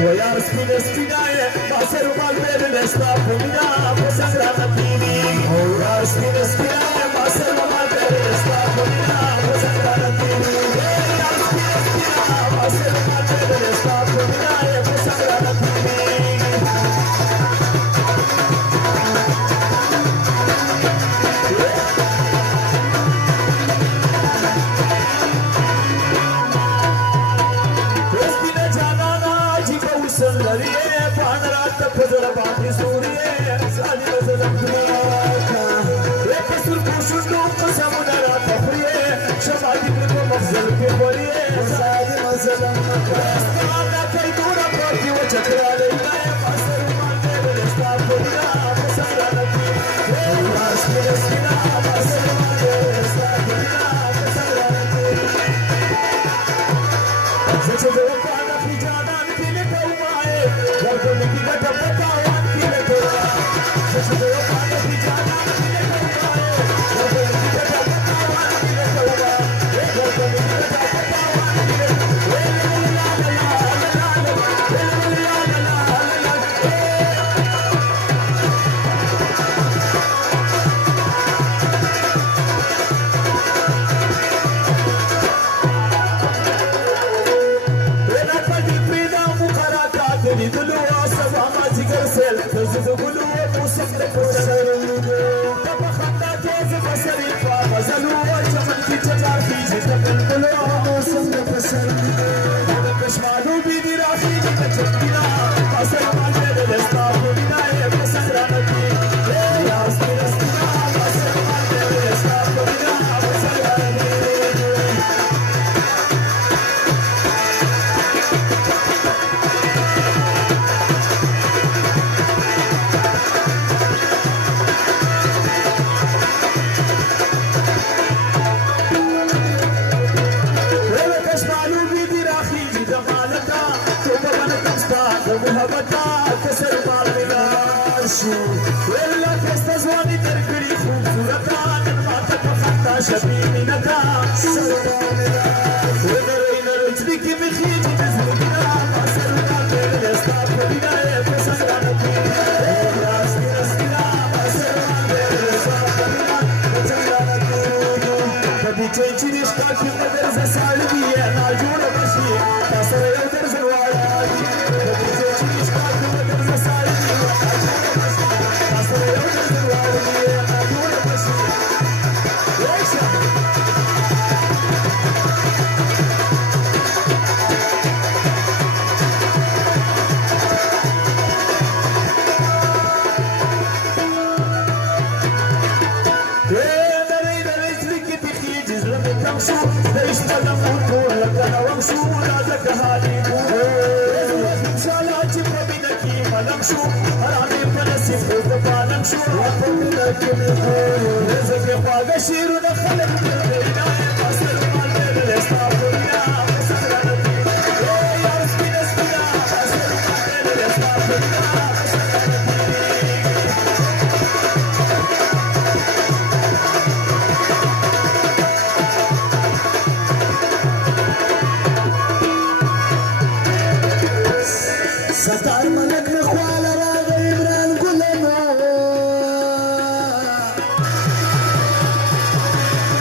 ويا سپین سپینای باسر مال بیر نستا پوینا پسنگران تیمی ويا سپین سپینای باسر مال بیر نستا پوینا پسنگران تیمی ويا سپین سپینای باسر مال بیر نستا پوینا پسنگران تیمی Pazara baki Suriye, sani mazalım dünyaka. Repasul kuşundum kasamudara tafriye, şabadi bir mafzal ke boliye, sani mazalım maka. Stana kay dura parti ve çakrale ilaye, pasar mande ve estağfurullah, pasara naki. Eyvah skina skina, pasar mande ve estağfurullah, pasara naki. Zeçe de vapana ficanan kile kavmaye, gargoni ki gata patawan kile kora. Zeçe de vapana ficanan kile kavmaye, gargoni ki gata patawan kile kora. Gargoni ki gata patawan kile kora. La la la la la la la la la la Dulu asaba mazigar sel, tazı dulu musaf le koşar. Tabakanda tez fasari fa, mazalu çaman ki çakar ki tabel dulu musaf le koşar. Kashmalu bi dirahi ki çakina, fasar male de estağfurullah e fasranati. Ya astirastina, fasar male de estağfurullah fasranati. محبتا کسر مالنا شو ولا کستزوانی ترکړي خوبصورتا نن ماته په خطا شبینه نتا سلامنا ودرې نرچې کې مخې چې زړګنا پاسر کا دې رستا پدینا پسنګ راځي راس رستا پاسر دې رستا پدینا پسنګ راځي کدي چې نشتا کې مدر زسال دی نه جوړ بشي پاسر یو درځوالي شو هرامي فلسفه وفالم شو رزق خواږه شیرونه خلک